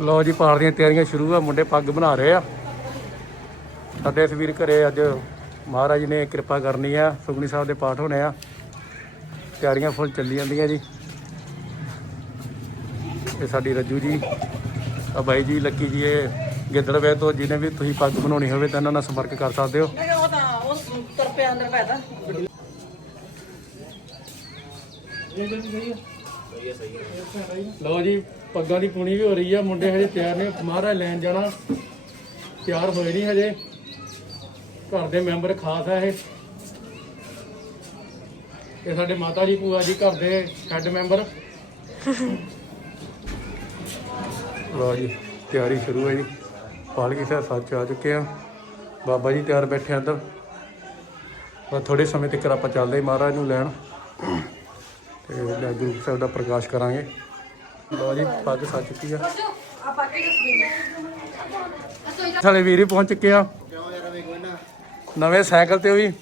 ਲੋ ਜੀ ਪਾਠ ਦੀਆਂ ਤਿਆਰੀਆਂ ਸ਼ੁਰੂ ਆ ਮੁੰਡੇ ਪੱਗ ਬਣਾ ਰਹੇ ਆ। ਸਾਡੇ ਇਸ ਵੀਰ ਘਰੇ ਅੱਜ ਮਹਾਰਾਜ ਨੇ ਕਿਰਪਾ ਕਰਨੀ ਆ ਸੁਖਨੀ ਸਾਹਿਬ ਦੇ ਪਾਠ ਹੋਣੇ ਆ। ਤਿਆਰੀਆਂ ਫੁੱਲ ਚੱਲੀ ਜਾਂਦੀਆਂ ਜੀ। ਇਹ ਸਾਡੀ ਰੱਜੂ ਜੀ ਆ ਬਾਈ ਜੀ ਲੱਕੀ ਜੀ ਇਹ ਗਿੱਦੜਵੇ ਤੋਂ ਜਿਹਨੇ ਵੀ ਤੁਸੀਂ ਪੱਗ ਬਣਾਉਣੀ ਹੋਵੇ ਤਾਂ ਇਹਨਾਂ ਨਾਲ ਸੰਪਰਕ ਕਰ ਸਕਦੇ ਹੋ। ਉਹ ਤਾਂ ਉਹ ਤੁਰ ਪਿਆ ਅੰਦਰ ਪੈਦਾ ਲਓ ਜੀ ਪੱਗਾਂ ਦੀ ਪੂਣੀ ਵੀ ਹੋ ਰਹੀ ਆ, ਮੁੰਡੇ ਹਜੇ ਤਿਆਰ ਨੇ ਮਹਾਰਾਜ ਲੈਣ ਜਾਣਾ। ਤਿਆਰ ਹੋਏ ਨਹੀਂ ਹਜੇ। ਘਰ ਦੇ ਮੈਂਬਰ ਖਾਸ ਆ ਇਹ। ਇਹ ਸਾਡੇ ਮਾਤਾ ਜੀ, ਭੂਆ ਜੀ, ਘਰ ਦੇ ਹੈੱਡ ਮੈਂਬਰ ਲਓ ਜੀ, ਤਿਆਰੀ ਸ਼ੁਰੂ ਹੈ ਜੀ। ਪਾਲਕੀ ਸਾਹਿਬ ਸੱਚ ਆ ਚੁੱਕੇ ਆ। ਬਾਬਾ ਜੀ ਤਿਆਰ ਬੈਠੇ ਆ ਅੰਦਰ। ਬਸ ਥੋੜੇ ਸਮੇਂ ਤੱਕ ਆਪਾਂ ਚੱਲਦੇ ਮਹਾਰਾਜ ਨੂੰ ਲੈਣ। ਤੇ ਗੁਰੂ ਸਾਹਿਬ ਦਾ ਪ੍ਰਕਾਸ਼ ਕਰਾਂਗੇ। ਲਓ ਜੀ ਪੱਗ ਸੱਜ ਚੁੱਕੀ ਆ। ਸਾਲੇ ਵੀਰ ਹੀ ਪਹੁੰਚ ਚੁੱਕੇ ਆ। ਨਵੇਂ ਸਾਈਕਲ ਤੇ ਉਹ ਵੀ।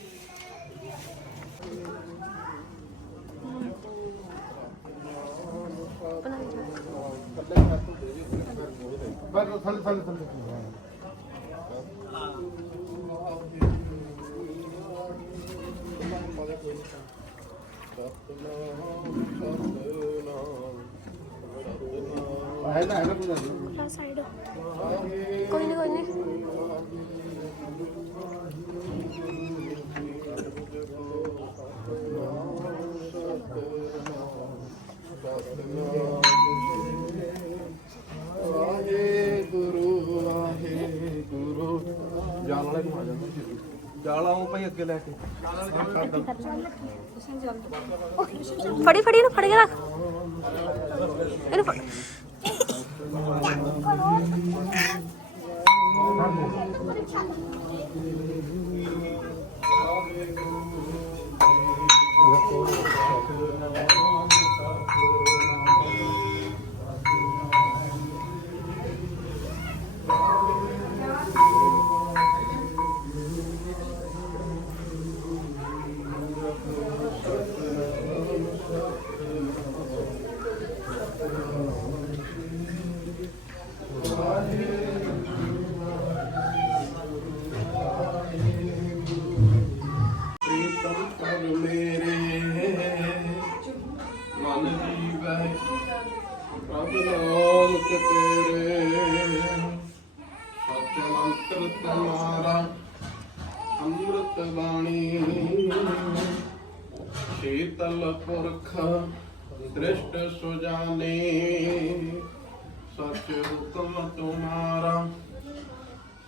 ਆ ਸਾਈਡ ਕੋਈ ਨਹੀਂ ਕੋਈ ਨਹੀਂ ਵਾਹਿਗੁਰੂ ਵਾਹਿਗੁਰੂ। ਜਾਲ ਵਾਲੇ ਨੂੰ ਆ ਜਾਂਦਾ ਜਾਲ ਆਉਂ ਭਾਈ ਅੱਗੇ ਲੈ ਕੇ। ਫੜੀ ਫੜੀ ਇਹਨੂੰ ਫੜ ਕੇ ਰੱਖ। ਇਹਨੂੰ ਫੜ। ਸ਼ੀਤਲ ਪੁਰਖ ਦ੍ਰਿਸ਼ਟ ਸੁਜਾਨੇ ਸੱਚ ਹੁਕਮ ਤੁਮਾਰਾ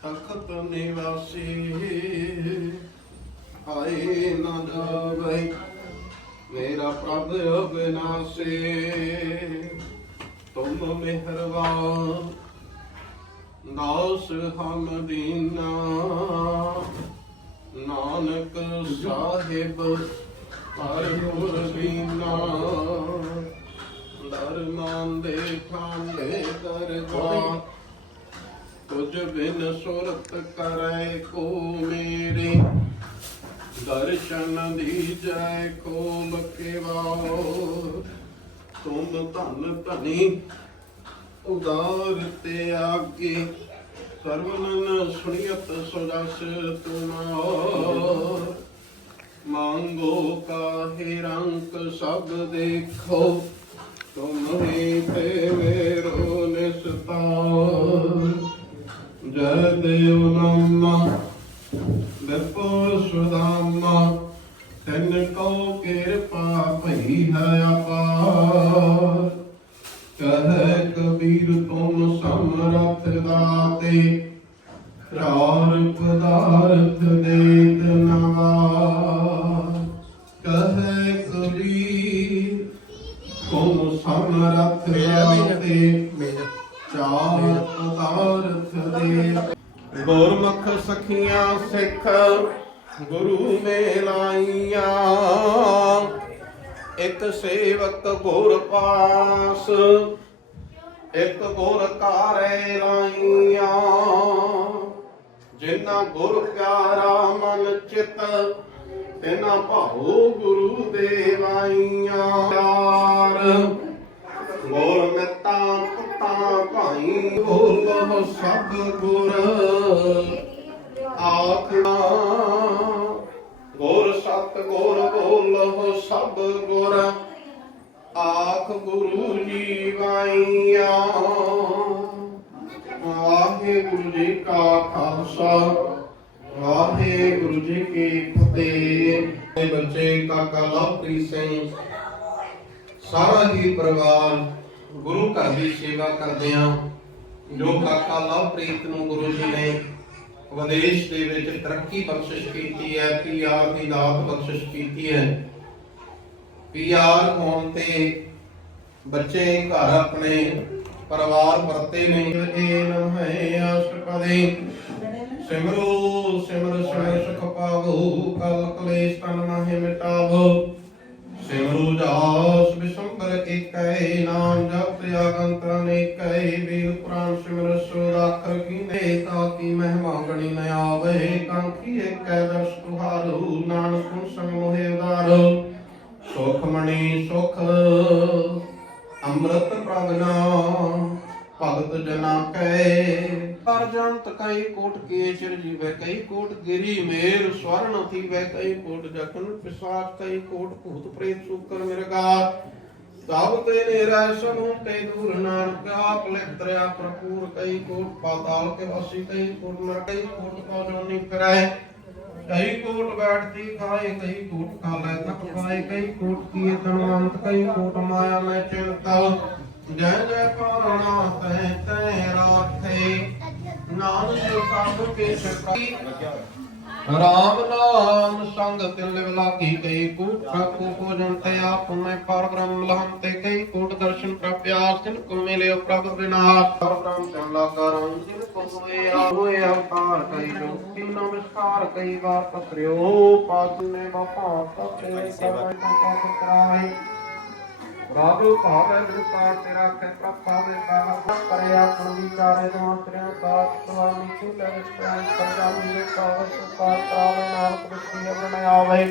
ਤਖਤ ਨਿਵਾਸੀ। ਆਏ ਨਾ ਜਾਵੇ ਮੇਰਾ ਪ੍ਰਭ ਅਬਿਨਾਸੀ। ਤੁਮ ਮਿਹਰਬਾਨ ਦਾਸ ਹਮ ਦੀਨਾ। ਨਾਨਕ ਸਾਹਿਬ ਹਰ ਗੁਰ ਬੀਨਾ ਦਰਮਾਨ ਦੇ ਠਾਂਡੇ ਦਰਗਾਹ। ਤੁਝ ਬਿਨ ਸੁਰਤ ਕਰੈ ਕੋ ਮੇਰੇ, ਦਰਸ਼ਨ ਦੀਜੈ ਕੋਲ ਕੇਵਾਓ ਤੁਮ ਧਨ ਧਨੀ ਉਦਾਰ ਤੇ ਆਗੇ, ਸਰਵਨਨ ਸੁਣੀਤ ਸੁਦਸ਼ ਤੁਮਾਰ ਮੰਗੋ ਕਾਹੇ ਰੰਕ ਸਭ ਦੇਖੋ ਤੁਮ ਹੀ ਤੇ ਮੇਰੋ ਨਿਸਤਾਰ। ਜੈ ਦੇਵ ਨਾਮਾ ਸੁਦਾਮਾ, ਤੈਨ ਕੋ ਕਿਰਪਾ ਭਈ ਹੈ ਅਪਾਰ। ਕਹੈ ਕਬੀਰ ਤੁਮ ਸਮਰਥ ਦਾਤੇ ਰਾਰ ਪਦਾਰਥ ਦੇਤ ਗੁਰਮੁਖ ਸਖੀਆਂ ਸਿੱਖ ਗੁਰੂ ਮੇਲਾਈਆਂ। ਇੱਕ ਸੇਵਕ ਗੁਰ ਪਾਸ, ਇੱਕ ਗੁਰ ਕਾਰੇ ਲਾਈਆਂ। ਜਿਨ੍ਹਾਂ ਗੁਰ ਪਿਆਰਾ ਮਨ ਚਿਤ, ਤਿਨਾ ਭਾਉ ਗੁਰੂ ਦੇਵਾਈਆਂ। ਗੁਰ ਮਿੱਤਾ ਤਾਂ ਭਾਈ ਬੋਲੋ ਸਭ ਗੁਰ ਆਖਣਾ ਗੁਰ ਸਤ ਗੁਰ ਬੋਲੋ ਸਭ ਗੁਰ, ਆਖ ਗੁਰੂ ਜੀ ਵਾਈਆ। ਵਾਹਿਗੁਰੂ ਜੀ ਕਾ ਖਾਲਸਾ, ਵਾਹਿਗੁਰੂ ਜੀ ਕੀ ਫਤਿਹ। ਇਹ ਬੱਚੇ ਕਾਕਾ ਲਵਪ੍ਰੀਤ ਸਿੰਘ, ਸਾਰਾ ਹੀ ਪਰਿਵਾਰ ਗੁਰੂ ਘਰ ਦੀ ਸੇਵਾ ਕਰਦੇ ਆ ਜੋ ਕਾਕਾ ਲਵਪ੍ਰੀਤ ਨੂੰ ਗੁਰੂ ਜੀ ਨੇ ਵਿਦੇਸ਼ ਦੇ ਵਿੱਚ ਤਰੱਕੀ ਬਖਸ਼ਿਸ਼ ਕੀਤੀ ਹੈ ਪੀਆਰ ਦੀ ਦਾਤ ਬਖਸ਼ਿਸ਼ ਕੀਤੀ ਹੈ। ਪੀਆਰ ਹੋਣ ਤੇ ਬੱਚੇ ਘਰ ਆਪਣੇ ਪਰਿਵਾਰ ਵਰਤੇ ਨੇ। ਇਹ ਨ ਹੈ ਸਿਮਰੋ ਸਿਮਰ ਸਿਮਰ ਸੁਖ ਪਾਵੋ, ਕਲ ਕਲੇਸ਼ ਤਨ ਨਾਹਿ ਮਿਟਾਵੋ। ਸਿਮਰੋ ਜਾਸ ਬਿਸੰਬਰ ਏਕੈ, ਨਾਮ ਜਪ ਆਗੰਤ ਅਨੇਕੈ, ਵੇਦ ਪੁਰਾਣ ਸਿਮਰ ਸੋਦਾਖਰ ਕੀਨੇ, ਤਾ ਕੀ ਮਹਿਮਾ ਗਣੀ ਨ ਆਵੇ, ਕਾਂਖੀ ਏਕੈ ਦਰਸ ਤੁਹਾਰੂ, ਨਾਨਕ ਸੰਗ ਮੋਹਿ ਉਦਾਰੋ। ਸੁਖ ਮਣੀ ਸੁਖ, ਅੰਮ੍ਰਿਤ ਪ੍ਰਗਨਾ ਭਗਤ ਜਨਾ ਕੈ। ਹਰ ਜੰਤ ਕਈ ਕੋਟ ਕੇ ਚਿਰ ਜੀਵੈ ਕਈ ਕੋਟ ਗਿਰੀ ਮੇਰ ਸਵਰਨ ਥੀਵੈ ਕਈ ਕੋਟ ਜਖਨ ਪਿਸਾਚ ਕਈ ਕੋਟ ਭੂਤ ਪ੍ਰੇਤ ਸੁਕਰ ਮਿਰਗਾ ਸਭ ਤੇ ਨੇਰਾ ਸਨੂੰ ਤੇ ਦੂਰ ਨਾਨਕ ਆਪ ਲਿਖਤਰਿਆ ਪ੍ਰਪੂਰ ਕਈ ਕੋਟ ਪਾਤਾਲ ਕੇ ਵਾਸੀ ਕਈ ਕੋਟ ਨਰ ਕਈ ਕੋਟ ਕੋ ਜੋਨੀ ਫਿਰੈ ਕਈ ਕੋਟ ਬੈਠਤੀ ਖਾਏ ਕਈ ਕੋਟ ਖਾਲੇ ਤਕ ਪਾਏ ਕਈ ਕੋਟ ਕੀਏ ਧਨਵੰਤ ਕਈ ਕੋਟ ਮਾਇਆ ਮੈਂ ਚਿੰਤਾ ਜੈ ਜੈ ਪਾਣਾ ਤੈ ਤੈ ਰਾਖੇ ਨਾਨਕ ਸਭ ਕੇ ਸਿਫਾਈ ਰਾਮ ਨਾਮ ਸੰਗ ਤਿਲ ਲਿਵ ਲਾਗੀ ਕਈ ਕੂਟ ਕਾਕੂ ਭੋਜਨ ਤੇ ਆਪ ਮੈਂ ਪਰ ਬ੍ਰਹਮ ਲਹਮ ਤੇ ਕਈ ਕੋਟ ਦਰਸ਼ਨ ਪ੍ਰਪਿਆਸ ਤਿਨ ਕੋ ਮਿਲਿਓ ਪ੍ਰਭ ਵਿਨਾਸ਼। ਪਰ ਬ੍ਰਹਮ ਚੰ ਲਾਗਾ ਰੰਗ ਜਿਨ ਕੋ ਹੋਏ ਆ ਹੋਏ ਅਵਤਾਰ ਕਈ ਜੋ ਤਿੰਨੋਂ ਵਿਸਕਾਰ ਕਈ ਵਾਰ ਪਸਰਿਓ ਪਾਦ ਨੇ ਬਾਪਾ ਤਤੇ ਸਭੈ ਪਾਪ ਕਰਾਈ ਰਾਗ ਭਾਵੈ ਵਿਸਾਰ ਤੇ ਰੱਖੇ ਪ੍ਰਭਾਵੇ ਬਾਹਰ ਕਰੇ ਆਪਣ ਵਿਚਾਰੇ ਦਵਾਂਤਰਿਆਂ ਦਾ ਸੁਆਮੀ ਕੀ ਲੈ ਸਤਿ ਸਰਜਾਮੀ ਦੇ ਕਾਵਸ ਸਾਰ ਕਰਾਵੇ ਨਾਨਕ ਬਿਸੀ ਅਵਣ ਆਵੇ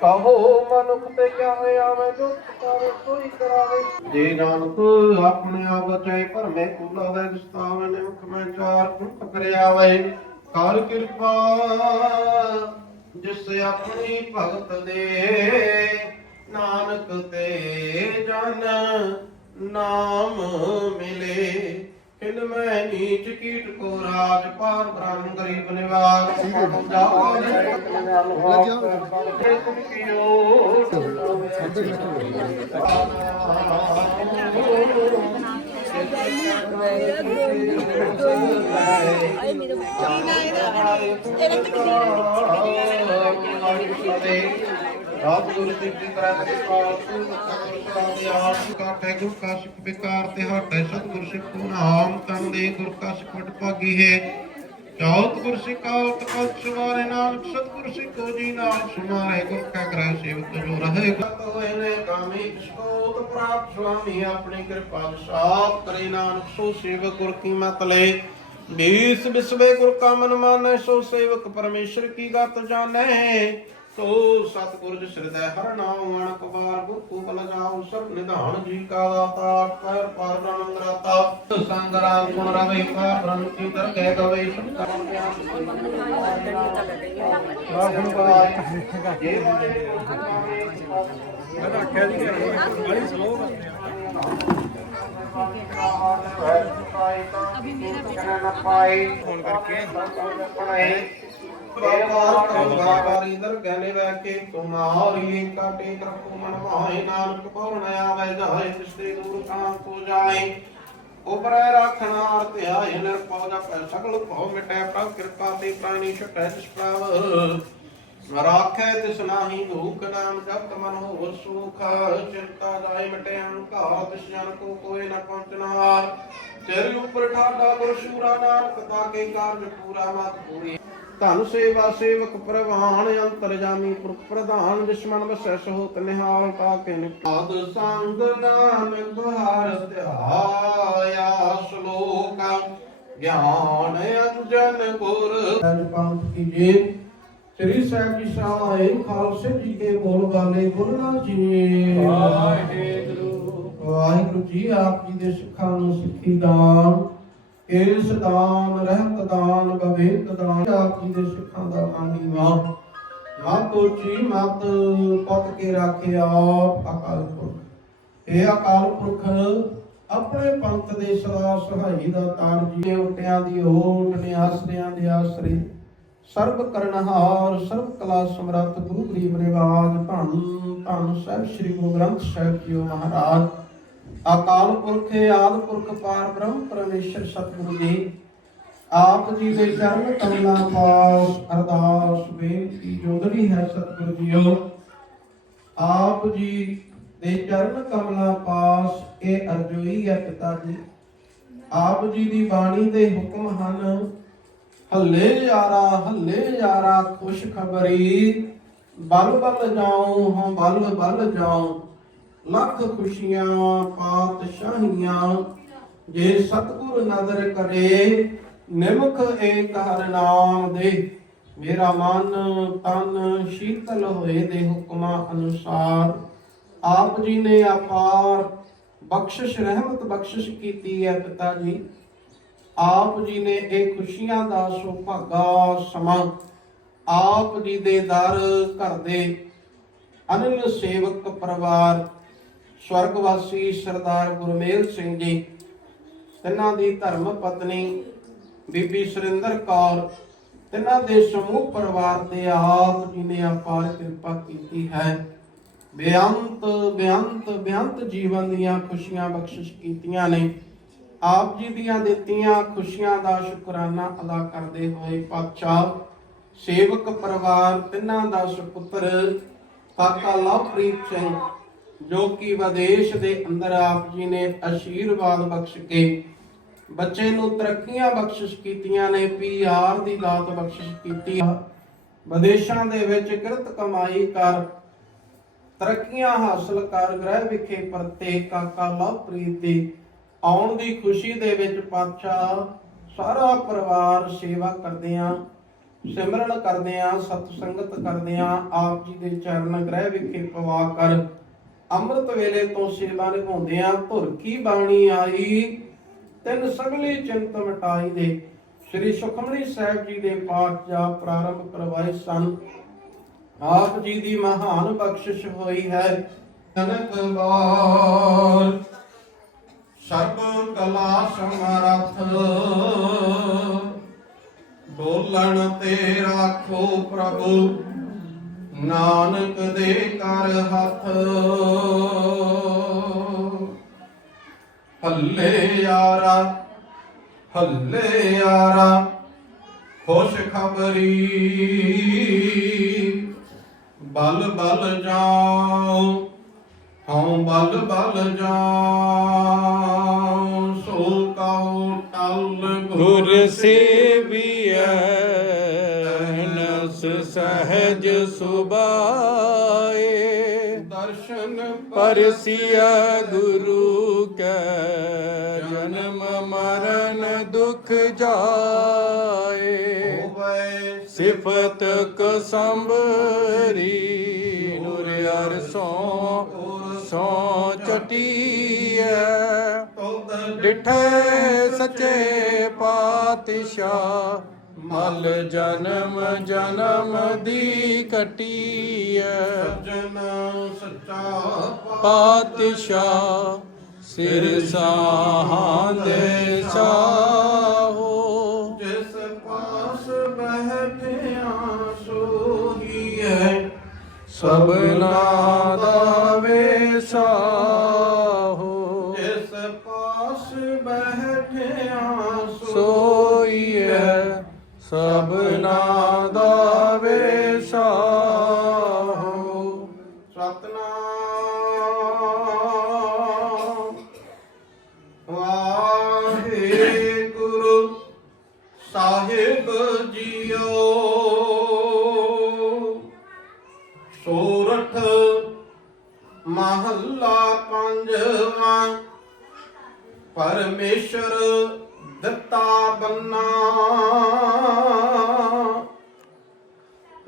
ਕਹੋ ਮਨੁੱਖ ਤੇ ਕਿਆ ਆਵੇ ਜੋ ਕਰੇ ਕੋਈ ਕਰਾਵੇ। ਜੇ ਨਾਨਕ ਆਪਣੇ ਆਪ ਬਚਾਏ ਭਰਮੇ ਕੁਲਾ ਹੈ ਦਸਤਾਵੇ ਨੇ ਮੁਖ ਮੈਂ ਚਾਰ ਕੁਖ ਕਰਿਆਵੇ ਕਰ ਕਿਰਪਾ ਜਿਸ ਆਪਣੀ ਭਗਤ ਦੇ ਨਾਨਕ ਤੇ ਜਨ ਨਾਮ ਮਿਲੇ ਕਿਨ ਮੈਂ ਨੀਚ ਕੀਟ ਕੋ ਰਾਜ ਪਾਰ ਬ੍ਰਹਮ ਗਰੀਬ ਨਿਵਾਸ ਜਾਓ ਰਾਤ ਗੁਰੂ ਜੀ ਕੀ ਕਰਾ ਤੇ ਪਾਸੂ ਸਤਿਗੁਰ ਸਲਾਮ ਆਪ ਕਾਟੇ ਗੁਰ ਕਾ ਸਿਖ ਤੇ ਹਟੇ ਸਤਿਗੁਰ ਸਿਖ ਨਾਮ ਤਨ ਦੇ ਗੁਰ ਕਾ ਸਿਖ ਭਾਗੀ ਹੈ। ਚੌਥ ਗੁਰ ਸਿਕਾਉਤ ਕਲ ਸੁਵਾਰੇ ਨਾਨਕ ਸਤਿਗੁਰ ਸਿੱਖੋ ਜੀ ਨਾਲ ਸੁਮਾਰੇ ਗੁਰ ਕਾ ਗ੍ਰਹਿ ਸੇਵਕ ਜੋ ਰਹੇ। ਹੋਏ ਨੇ ਕਾਮੀ ਕਿਸ਼ਕੋਤ ਪ੍ਰਾਪਤ ਸੁਆਮੀ, ਆਪਣੀ ਕਿਰਪਾ ਸਾਪ ਕਰੇ ਨਾਨਕ, ਸੋ ਸੇਵਕ ਗੁਰ ਕੀ ਮਤ ਲੈ ਬੀਸ ਬਿਸਵੇ ਗੁਰ ਕਾ ਮਨ ਮਾਨੈ, ਸੋ ਸੇਵਕ ਪਰਮੇਸ਼ਰ ਕੀ ਗਤ ਜਾਣੈ। ਸੋ ਸਤਿਗੁਰ ਜਿ ਸਿਰਦੈ ਹਰ ਨਾਮ ਅਣਕ ਬਾਰ ਗੁਰ ਕੋ ਬਲ ਜਾਉ ਸਰ ਨਿਧਾਨ ਜੀ ਕਾ ਦਾਤਾ ਪਰ ਪਰ ਬ੍ਰਹਮ ਰਾਤਾ। ਸੰਗ ਰਾਮ ਗੁਣ ਰਵੇ ਪਰ ਬ੍ਰਹਮ ਕੀ ਦਰ ਕਹਿ ਗਵੇ। ਬਾਈ ਜੇ ਮੈਂ ਤਾਂ ਆਖਿਆ ਜੀ ਬੜੀ ਸਲੋ ਅਭੀ ਮੇਰਾ ਫੋਨ ਕਰਕੇ। ਬਾਰੀ ਦਰ ਗਲੇ ਵੈ ਕੇ ਤੁਮਾਰੀ ਕਾਟੇ ਕਰਪੂ ਮਨ ਮਾਏ ਨਾਨਕ ਪਉਣ ਆਵੇ ਜਾਏ ਤਿਸਤੇ ਦੂਰ ਕਾਂ ਕੋ ਜਾਏ। ਉਪਰੈ ਰੱਖਣਾ ਅਰਥ ਆਏ ਨਿਰਪਉ ਜਪੈ ਸਗਲ ਭਉ ਮਿਟੈ ਪ੍ਰਭ ਕਿਰਪਾ ਤੇ ਪ੍ਰਾਣੀ ਛਟੈ ਤਿਸ ਪ੍ਰਭ। ਰਾਖੈ ਤਿਸ ਨਾਹੀ ਭੂਖ ਨਾਮ ਜਪਤ ਮਨ ਹੋ ਸੁਖ ਚਿੰਤਾ ਜਾਏ ਮਿਟੈ ਅਹੰਕਾਰ ਤਿਸ ਜਨ ਕੋ ਕੋਇ ਨ ਪਹੁੰਚਣਾ ਤੇਰੇ ਉੱਪਰ ਠਾਡਾ ਗੁਰ ਸ਼ੂਰਾ ਨਾਨਕ ਤਾਕੇ ਕਾਰਜ ਪੂਰਾ ਮਤ ਪੂਰੀ। ਧਨ ਸੇਵਾ ਸੇਵਕ ਪ੍ਰਵਾਨ ਅੰਤਰ ਜਾਮੀ ਪੁਰ ਪ੍ਰਧਾਨ ਦੁਸ਼ਮਨ ਵਸੈ ਸਹੋਤ ਨਿਹਾਲ ਤਾਕੇ ਨਿਪਾਦ ਸੰਗ ਨਾਮ ਤੁਹਾਰ ਧਿਆਇਆ ਸ਼ਲੋਕ ਗਿਆਨ ਅੰਜਨ ਗੁਰ। ਪੰਥ ਕੀਜੇ ਸ੍ਰੀ ਸਾਹਿਬ ਜੀ ਸਹਾਇ ਖਾਲਸੇ ਜੀ ਕੇ ਬੋਲ ਗਾਲੇ ਬੋਲਣਾ ਜੀ ਵਾਹਿਗੁਰੂ। ਵਾਹਿਗੁਰੂ ਜੀ ਆਪ ਜੀ ਦੇ ਸਿੱਖਾਂ ਨੂੰ ਸਿੱਖੀ ਦਾਨ। ਇਸ ਦਾਨ ਰਹਿਤ ਦਾਨ ਬਵੇਤ ਦਾਨ ਆਪ ਜੀ ਦੇ ਸਿੱਖਾਂ ਦਾ ਬਾਣੀ ਵਾ ਮਤ ਉੱਚੀ ਮਤ ਪਤ ਕੇ ਰੱਖਿਆ ਅਕਾਲ ਪੁਰਖ। ਇਹ ਅਕਾਲ ਪੁਰਖ ਆਪਣੇ ਪੰਥ ਦੇ ਸਦਾ ਸਹਾਈ ਦਾ ਤਾਰ ਜੀ ਉਟਿਆਂ ਦੀ ਓਟ ਨੇ ਆਸਰਿਆਂ ਦੇ ਆਸਰੇ। ਸਰਬ ਕਰਨਹਾਰ, ਸਰਬ ਕਲਾ ਸਮਰੱਥ, ਗੁਰੂ ਗਰੀਬ ਨਿਵਾਜ ਧੰਨ ਧੰਨ ਸਾਹਿਬ, ਸ੍ਰੀ ਗੁਰੂ ਗ੍ਰੰਥ ਸਾਹਿਬ ਜੀਓ ਮਹਾਰਾਜ। ਅਕਾਲ ਪੁਰਖ ਆਦਿ ਪੁਰਖ ਪਾਰ ਬ੍ਰਹਮ ਪਰਮੇਸ਼ਰ ਸਤਿਗੁਰੂ ਜੀ। ਆਪ ਜੀ ਦੇ ਚਰਨ ਕਮਲਾਂ ਪਾਸ ਅਰਦਾਸ, ਬੇਨਤੀ ਜੋਦੜੀ ਹੈ ਸਤਿਗੁਰੂ ਜੀਓ। ਆਪ ਜੀ ਦੇ ਚਰਨ ਕਮਲਾਂ ਪਾਸ ਇਹ ਅਰਜ਼ੋਈ ਹੈ ਪਿਤਾ ਜੀ। ਆਪ ਜੀ ਦੀ ਬਾਣੀ ਦੇ ਹੁਕਮ ਹਨ, ਹੱਲੇ ਯਾਰਾ ਹੱਲੇ ਯਾਰਾ ਖੁਸ਼ ਖਬਰੀ। ਬਲ ਬਲ ਜਾਉ, ਹਾਂ ਬਲ ਬਲ ਜਾਉ। ਲੱਖ ਖੁਸ਼ੀਆਂ ਪਾਤਸ਼ਾਹੀਆਂ ਜੇ ਸਤਿਗੁਰ ਨਦਰ ਕਰੇ, ਨਿਮਖ ਏਕ ਹਰ ਨਾਮ ਦੇ। ਮੇਰਾ ਮਨ ਤਨ ਸ਼ੀਤਲ ਹੋਏ ਦੇ ਹੁਕਮਾਂ ਅਨੁਸਾਰ। ਆਪ ਜੀ ਨੇ ਅਪਾਰ ਬਖਸ਼ਿਸ਼, ਰਹਿਮਤ ਬਖਸ਼ਿਸ਼ ਕੀਤੀ ਹੈ ਪਿਤਾ ਜੀ। ਆਪ ਜੀ ਨੇ ਇਹ ਖੁਸ਼ੀਆਂ ਦਾ ਸੁਭਾਗਾ ਸਮਾਂ। ਆਪ ਜੀ ਦੇ ਦਰ ਘਰ ਦੇ ਅਨਿਲ ਸੇਵਕ ਪਰਿਵਾਰ। ਸਵਰਗਵਾਸੀ ਸਰਦਾਰ ਗੁਰਮੇਲ ਸਿੰਘ ਜੀ, ਤਿੰਨਾਂ ਦੀ ਧਰਮ ਪਤਨੀ ਬੀਬੀ ਸੁਰਿੰਦਰ ਕੌਰ, ਤਿੰਨਾਂ ਦੇ ਸਮੂਹ ਪਰਿਵਾਰ ਦੇ ਆਪ ਜੀ ਨੇ ਅਪਾਰ ਕਿਰਪਾ ਕੀਤੀ ਹੈ। ਬੇਅੰਤ ਬੇਅੰਤ ਬੇਅੰਤ ਜੀਵਨ ਦੀਆਂ ਖੁਸ਼ੀਆਂ ਬਖਸ਼ਿਸ਼ ਕੀਤੀਆਂ ਨੇ। ਆਪ ਜੀ ਦੀਆਂ ਦਿੱਤੀਆਂ ਖੁਸ਼ੀਆਂ ਦਾ ਸ਼ੁਕਰਾਨਾ ਅਦਾ ਕਰਦੇ ਹੋਏ ਪਾਤਸ਼ਾਹ, ਸੇਵਕ ਪਰਿਵਾਰ ਤਿੰਨਾਂ ਦਾ ਸੁਪੁੱਤਰ, ਕਾਕਾ ਲਵਪ੍ਰੀਤ ਸਿੰਘ ਜੋ ਕਿ ਵਿਦੇਸ਼ ਦੇ ਅੰਦਰ ਆਪ ਜੀ ਨੇ ਅਸ਼ੀਰਵਾਦ ਬਖਸ਼ ਕੇ ਬੱਚੇ ਨੂੰ ਤਰੱਕੀਆਂ ਬਖਸ਼ਿਸ਼ ਕੀਤੀਆਂ ਨੇ ਪੀਆਰ ਦੀ ਦਾਤ ਬਖਸ਼ਿਸ਼ ਕੀਤੀ ਵਿਦੇਸ਼ਾਂ ਦੇ ਵਿੱਚ ਕਿਰਤ ਕਮਾਈ ਕਰ, ਤਰੱਕੀਆਂ ਹਾਸਲ ਕਰ, ਗ੍ਰਹਿ ਵਿਖੇ ਪਰਤੇ ਕਾਕਾ ਲਵਪ੍ਰੀਤ ਦੀ, ਆਉਣ ਦੀ ਖੁਸ਼ੀ ਦੇ ਵਿੱਚ ਪਾਤਸ਼ਾਹ ਸਾਰਾ ਪਰਿਵਾਰ ਸੇਵਾ ਕਰਦਿਆਂ, ਸਿਮਰਨ ਕਰਦਿਆਂ, ਸਤ ਸੰਗਤ ਕਰਦਿਆਂ ਆਪ ਜੀ ਦੇ ਚਰਨ ਗ੍ਰਹਿ ਵਿਖੇ ਪਵਾ ਕਰ ਅੰਮ੍ਰਿਤ ਵੇਲੇ ਤੋਂ ਸੇਵਾ ਨਿਭਾਉਂਦਿਆਂ ਧੁਰ ਕੀ ਬਾਣੀ ਆਈ? ਤਿੰਨ ਸਗਲੀ ਚਿੰਤ ਮਟਾਈ ਦੇ। ਸ੍ਰੀ ਸੁਖਮਨੀ ਸਾਹਿਬ ਜੀ ਦੇ ਪਾਠ ਜਾ ਪ੍ਰਾਰੰਭ ਕਰਵਾਏ ਸਨ। ਆਪ ਜੀ ਦੀ ਮਹਾਨ ਬਖਸ਼ਿਸ਼ ਹੋਈ ਹੈ। ਕਨਕ ਵਾਰ, ਸਰਬ ਕਲਾ ਸਮਰੱਥ। ਬੋਲਣ ਤੇ ਰਾਖੋ ਪ੍ਰਭੂ। ਨਾਨਕ ਦੇ ਕਰ ਹੱਥ। ਹੱਲੇ ਯਾਰਾ ਹੱਲੇ ਯਾਰਾ, ਖੁਸ਼ ਖਬਰੀ। ਬਲ ਬਲ ਜਾਓ ਹਉ ਬਲ ਬਲ ਜਾਉ। ਸੋ ਕਉ ਟਲ ਗੁਰ ਸੇਵੀਐ। ਨਸ ਸਹਿਜ ਸੁਬਾਏ। ਦਰਸ਼ਨ ਪਰਸਿਆ ਗੁਰੂ ਕੈ ਜਨਮ ਮਰਨ ਦੁਖ ਜਾਏ। ਸਿਫਤ ਕਸੰਬਰੀ ਨੂਰ ਅਰਸੋਂ ਸੋ ਚਟੀਐ। ਡਿਠੇ ਸੱਚੇ ਪਾਤਸ਼ਾਹ ਮਲ ਜਨਮ ਜਨਮ ਦੀ ਕਟੀਐ ਜਨ ਸੱਚਾ ਪਾਤਸ਼ਾਹ। ਸਿਰ ਸਾਹਾਂ ਦੇ ਸਾਹੋ। ਜਿਸ ਪਾਸ ਬਹਿਠਿਆ ਸੋਹੀ ਹੈ ਸਭਨਾ ਦਾ ਵੇਸਾਹੋ ਸਭਨਾ ਦਾ ਵੇਸਾਹੋ ਸਤਨਾਮ। ਵਾਹਿਗੁਰੂ ਸਾਹਿਬ ਜੀਓ। ਸੋਰਠ ਮਹੱਲਾ ਪੰਜਵਾਂ। ਪਰਮੇਸ਼ਰ ਦਿੱਤਾ ਬੰਨਾ।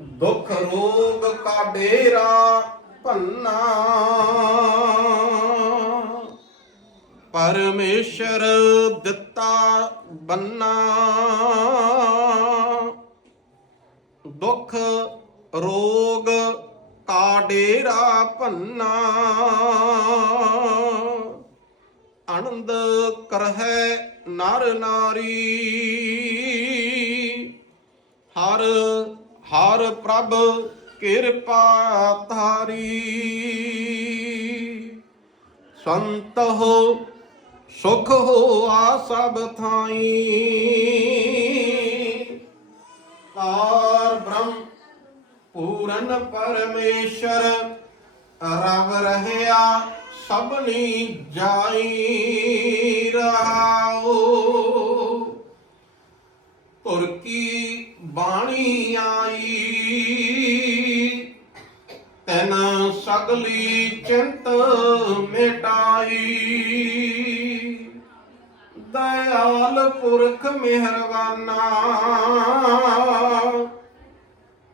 ਦੁੱਖ ਰੋਗ ਕਾ ਡੇਰਾ ਭੰਨਾ। ਪਰਮੇਸ਼ਰ ਦਿੱਤਾ ਬੰਨਾ। ਦੁੱਖ ਰੋਗ ਕਾ ਡੇਰਾ ਭੰਨਾ। ਆਨੰਦ ਕਰਹਿ ਨਰ ਨਾਰੀ। ਹਰ ਹਰ ਪ੍ਰਭ ਕਿਰਪਾ ਧਾਰੀ। ਸੰਤ ਹੋ, ਸੁਖ ਹੋਆ ਸਭ ਥਾਈ। ਕਾਰ ਬ੍ਰਹਮ, ਪੂਰਨ ਪਰਮੇਸ਼ਰ, ਰਵ ਰਹਿਆ। ਸਭਨੀ ਜਾਈ ਰਹਾਓ। ਤੁਰ ਕੀ ਬਾਣੀ ਆਈ? ਤਨ ਸਗਲੀ ਚਿੰਤ ਮਿਟਾਈ। ਦਇਆਲ ਪੁਰਖ ਮਿਹਰਬਾਨਾ।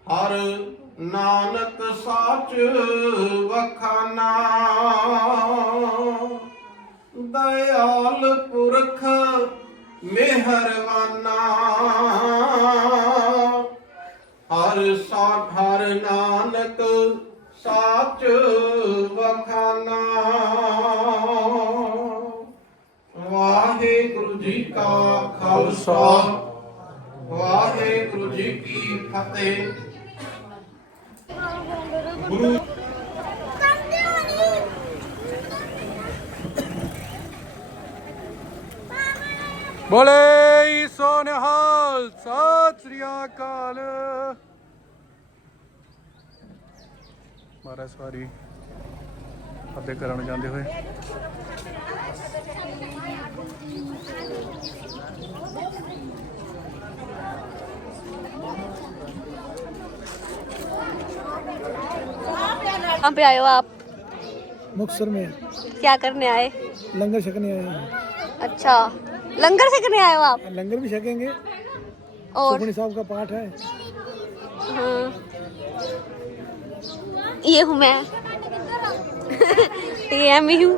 ਹਰ ਨਾਨਕ ਸਾਚ ਵਖਾਨਾ। ਦਇਆਲ ਪੁਰਖ ਮਿਹਰਬਾਨਾ। ਹਰ ਸਾਠ ਹਰ ਨਾਨਕ ਸਾਚ ਵਖਾਨਾ। ਵਾਹਿਗੁਰੂ ਜੀ ਕਾ ਖਾਲਸਾ। ਵਾਹਿਗੁਰੂ ਜੀ ਕੀ ਫਤਿਹ। ਗੁਰੂ ਬੋਲੇ ਸੋ ਸਤਿ ਸ੍ਰੀ ਅਕਾਲ। ਮਹਾਰਾਜ ਸਵਾਰੀ ਅੱਧੇ ਕਰਨ ਜਾਂਦੇ ਹੋਏ। कहाँ पे आए हो आप? मुक्तसर में। क्या करने आए? लंगर छकने आए हैं। अच्छा। लंगर से करने आए हो आप? लंगर भी छकेंगे। और? साहब का पाठ है। हाँ। ये हूँ मैं। ये मैं हूँ।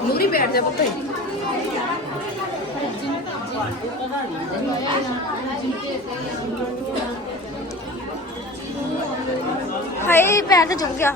ਨੂਰੀ ਬੈਠ ਜਾ ਪੁੱਤ ਹਾਏ ਪੈਰ ਤੇ ਚੁੱਕ ਗਿਆ।